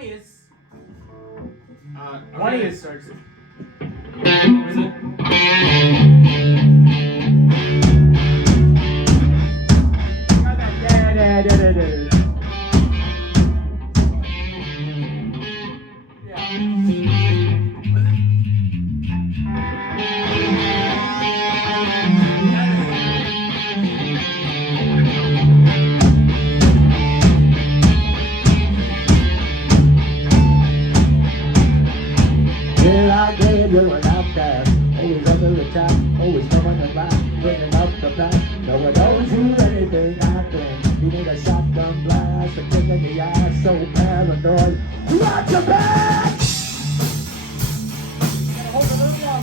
Funniest. Okay, Funniest. starts it. What is it? Here I gave you an outcast, always up at the top, always coming to back, bringing up the back. No one knows you anything I think. You need a shotgun blast, a kick in the ass, so paranoid. Watch your back! Hold it up, yeah.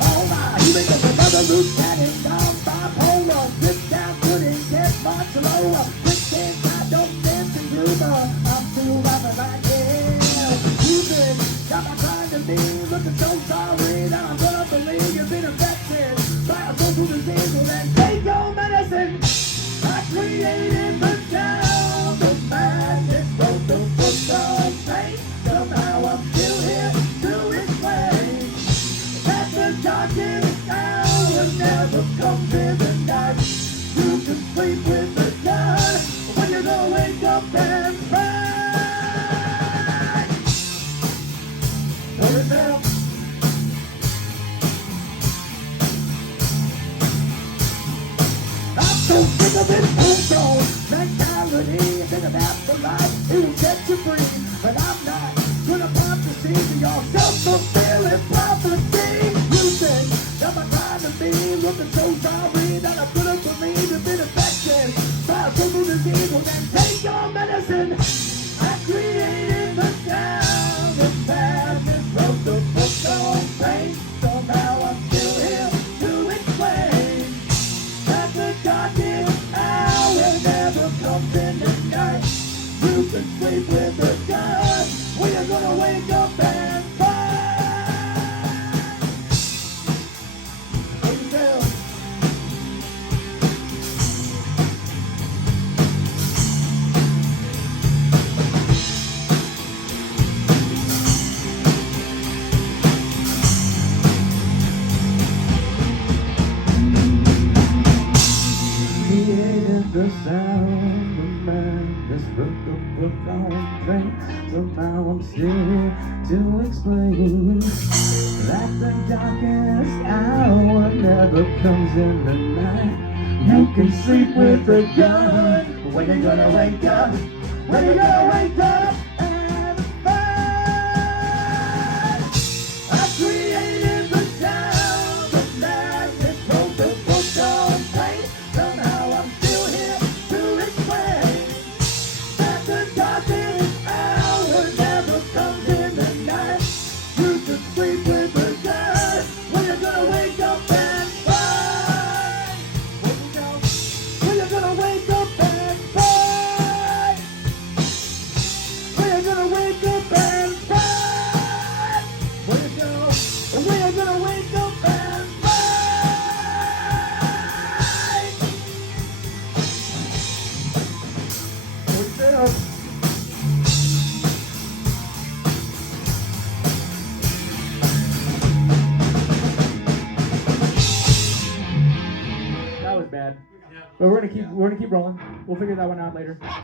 Oh my, you make up another lieutenant, I'm bipolar. Sit down, couldn't get much lower. Quick dance, I don't dance in humor. I'm too rapid like hell. You've been got my time to be looking so sorry that I'm gonna believe you've been affected by a social disease. Well then take your medicine. I created the sound of madness, wrote the book of fate. Somehow I'm still here to explain that the darkest hour never comes in the night. You can sleep with the gun when you're gonna wake up and find. What is that? I'm so sick of this ozone mentality. Think about the life, it will set you free. But I'm not gonna pop the seed to your self-fulfilling prophecy. You think that my time to be looking so sorry that I couldn't believe you've been affected by a social disease. Well then take your medicine. I created the sound of madness, wrote the book on pain. Somehow I'm still here to explain that the darkest hour never comes in the night. You can sleep with the gun when you're gonna wake up and find. What you tell? Created the sound of madness, wrote the book on pain. Somehow I'm still here to explain that the darkest hour never comes in the night. You can sleep with a gun when you're gonna wake up. When you're gonna wake up and find. I created the sound of madness, wrote the book on pain. Somehow I'm still here to explain that the darkest hour never comes in the night. You can sleep with a gun when you're gonna wake up and find. When you're gonna wake up and find. When you're gonna wake up and find. When you're gonna wake up and find. What's up? That was bad. But we're gonna keep rolling. We'll figure that one out later.